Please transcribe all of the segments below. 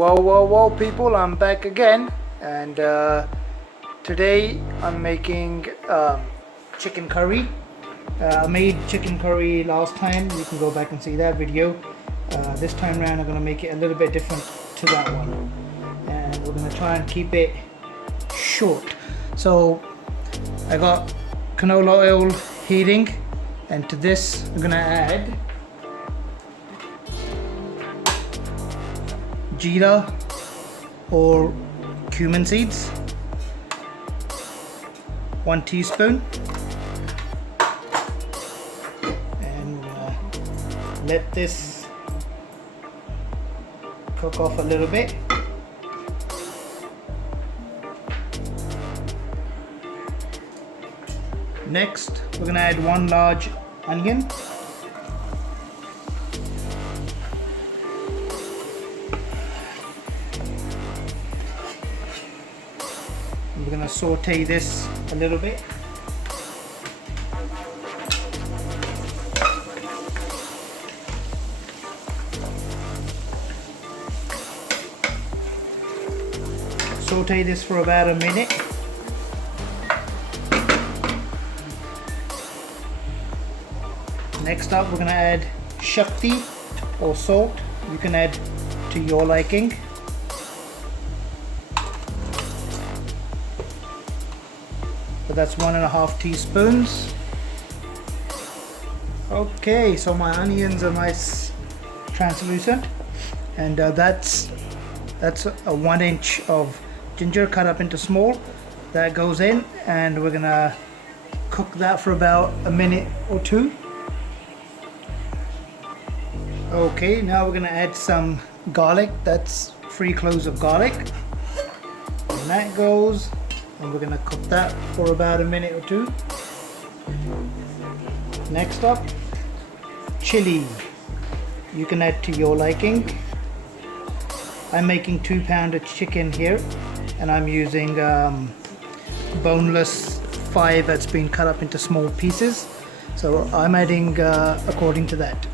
Whoa people, I'm back again, and today I'm making chicken curry. I made chicken curry last time, you can go back and see that video. This time around I'm going to make it a little bit different to that one, and we're going to try and keep it short. So I got canola oil heating, and to this I'm going to add jeera or cumin seeds, 1 teaspoon, and let this cook off a little bit. Next we're going to add 1 large onion. We're going to saute this a little bit. Saute this for about a minute. Next up we're going to add chapati or salt. You can add to your liking. But that's 1.5 teaspoons. Okay, so my onions are nice translucent, and that's a 1 inch of ginger cut up into small. That goes in, and we're gonna cook that for about a minute or 2. Okay, now we're gonna add some garlic. That's 3 cloves of garlic, and that goes. And we're going to cook that for about a minute or 2. Next up, chili. You can add to your liking. I'm making 2 pound of chicken here, and I'm using boneless 5 that's been cut up into small pieces. So I'm adding according to that.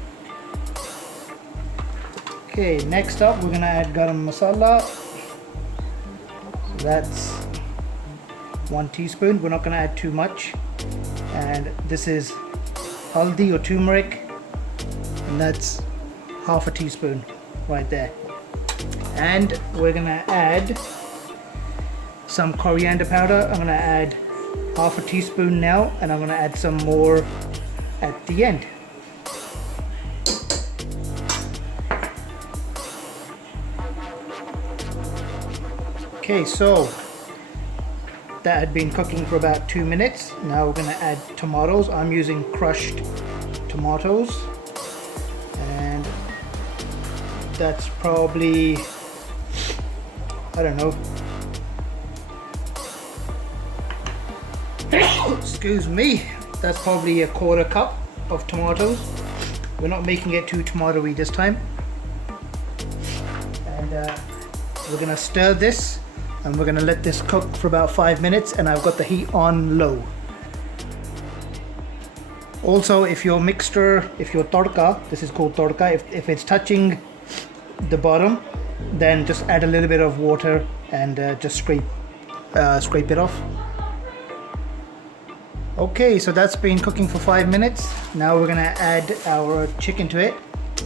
Okay, next up we're going to add garam masala. So that's 1 teaspoon. We're not going to add too much. And this is haldi or turmeric, and that's 1/2 teaspoon right there. And we're going to add some coriander powder. I'm going to add 1/2 teaspoon now, and I'm going to add some more at the end. Okay, so that had been cooking for about 2 minutes. Now we're going to add tomatoes. I'm using crushed tomatoes, and that's probably, I don't know, excuse me, that's probably a 1/4 cup of tomatoes. We're not making it too tomatoey this time. And we're going to stir this, and we're going to let this cook for about 5 minutes, and I've got the heat on low. Also, if your mixture, if your tadka, this is called tadka, if it's touching the bottom, then just add a little bit of water and just scrape it off. Okay, so that's been cooking for 5 minutes. Now we're going to add our chicken to it.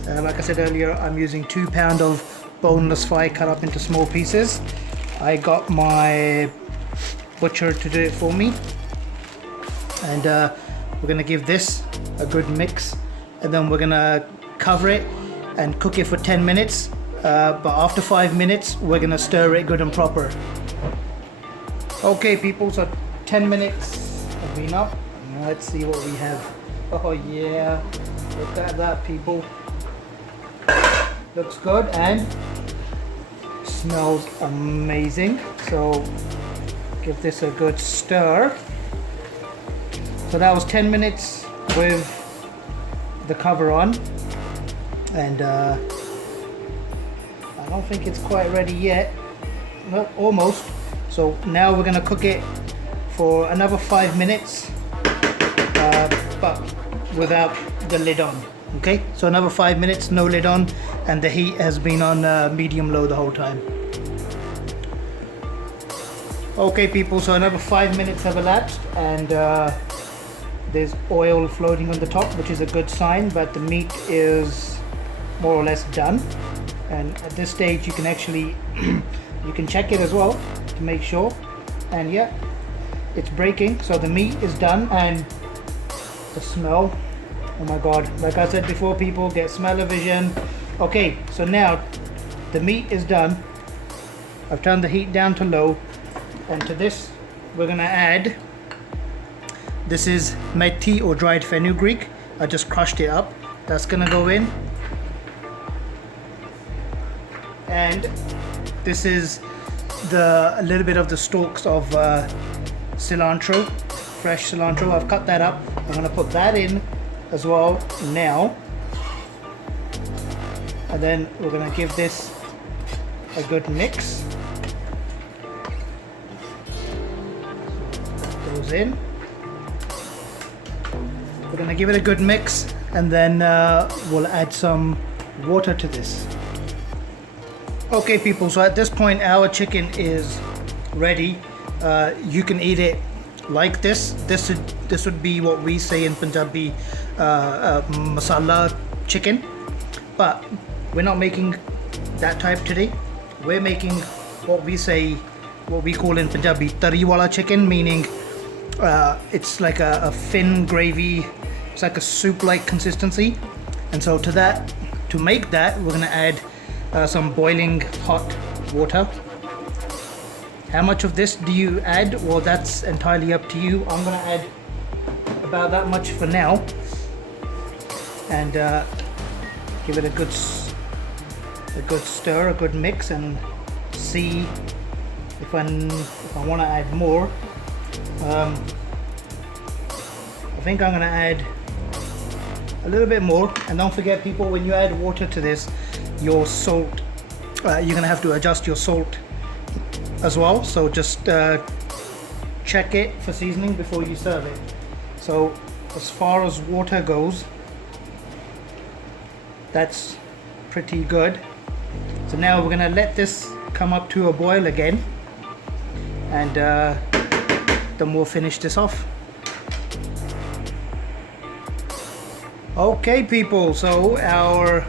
Like I said earlier, I'm using 2 pound of boneless thigh cut up into small pieces. I got my butcher to do it for me, and we're going to give this a good mix, and then we're going to cover it and cook it for 10 minutes, but after 5 minutes we're going to stir it good and proper. Okay people, so 10 minutes have been up. Let's see what we have. Oh yeah, look at that people. Looks good and smells amazing. So give this a good stir. So that was 10 minutes with the cover on, and I don't think it's quite ready yet. No, almost. So now we're going to cook it for another 5 minutes, but without the lid on. Okay, so another 5 minutes, no lid on, and the heat has been on medium low the whole time. Okay people, so another 5 minutes have elapsed, and there's oil floating on the top, which is a good sign, but the meat is more or less done. And at this stage you can actually you can check it as well to make sure, and yeah, it's breaking. So the meat is done, and the smell, oh my god, like I said before people, get smell-o-vision. Okay, so now the meat is done. I've turned the heat down to low, and to this we're gonna add, this is methi or dried fenugreek. I just crushed it up. That's gonna go in. And this is a little bit of the stalks of cilantro, fresh cilantro. I've cut that up. I'm gonna put that in as well now. And then we're gonna give this a good mix. Goes in. We're gonna give it a good mix, and then we'll add some water to this. Okay people, so at this point our chicken is ready. You can eat it like this. This would be what we say in Punjabi masala chicken, but we're not making that type today. We're making what we call in Punjabi Tari wala chicken, meaning it's like a thin gravy. It's like a soup-like consistency. And so to make that, we're gonna add some boiling hot water. How much of this do you add? Well, that's entirely up to you. I'm gonna add about that much for now, and give it a good stir, a good mix, and see if I want to add more. I think I'm gonna add a little bit more. And don't forget people, when you add water to this, your salt, you're gonna have to adjust your salt as well, so just check it for seasoning before you serve it. So as far as water goes, that's pretty good. So now we're gonna let this come up to a boil again, and then we'll finish this off. Okay people, so our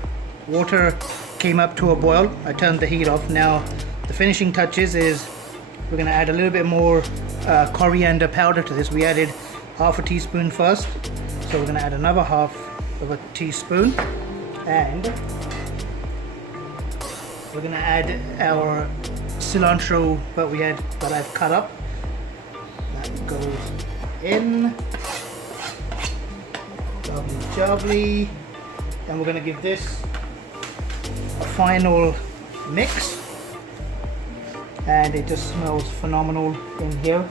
water came up to a boil. I turned the heat off. Now the finishing touches is we're going to add a little bit more coriander powder to this. We added half a teaspoon first, so we're going to add another half of a teaspoon, and we're going to add our cilantro that I've cut up. That goes in. Lovely. And we're going to give this a final mix, and it just smells phenomenal in here.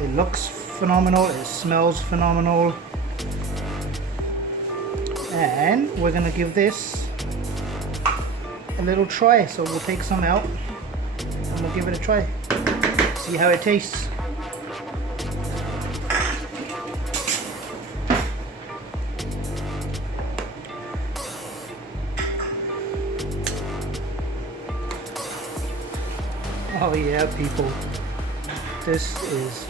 It looks phenomenal, it smells phenomenal, and we're going to give this a little try. So we'll take some out and we'll give it a try, see how it tastes. Oh yeah people, this is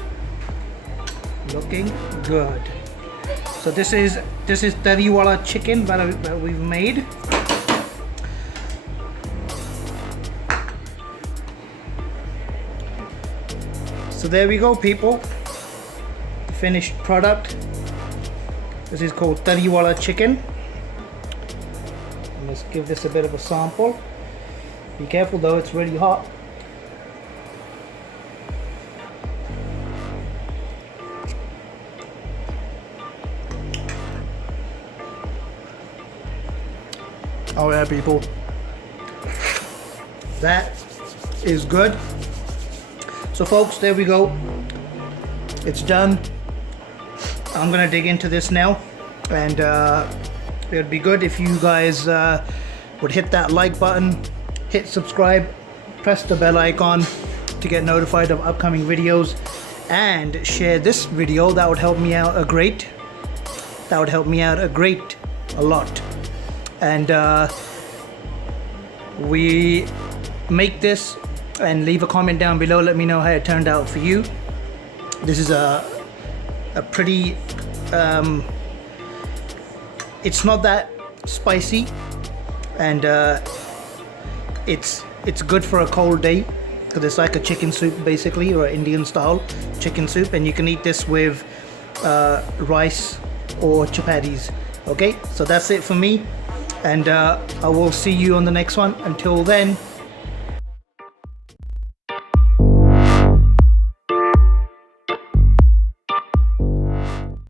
looking good. So this is Tari wala chicken that we've made. So there we go people, the finished product. This is called Tari wala chicken. Let's give this a bit of a sample. Be careful though, it's really hot. Oh yeah people, that is good. So folks, there we go, it's done. I'm gonna dig into this now, and it'd be good if you guys would hit that like button, hit subscribe, press the bell icon to get notified of upcoming videos, and share this video. That would help me out a great. that would help me out a lot. And we make this, and leave a comment down below, let me know how it turned out for you. This is a pretty it's not that spicy, and it's good for a cold day because it's like a chicken soup basically, or Indian style chicken soup, and you can eat this with rice or chapatis. Okay, so that's it for me, and I will see you on the next one. Until then,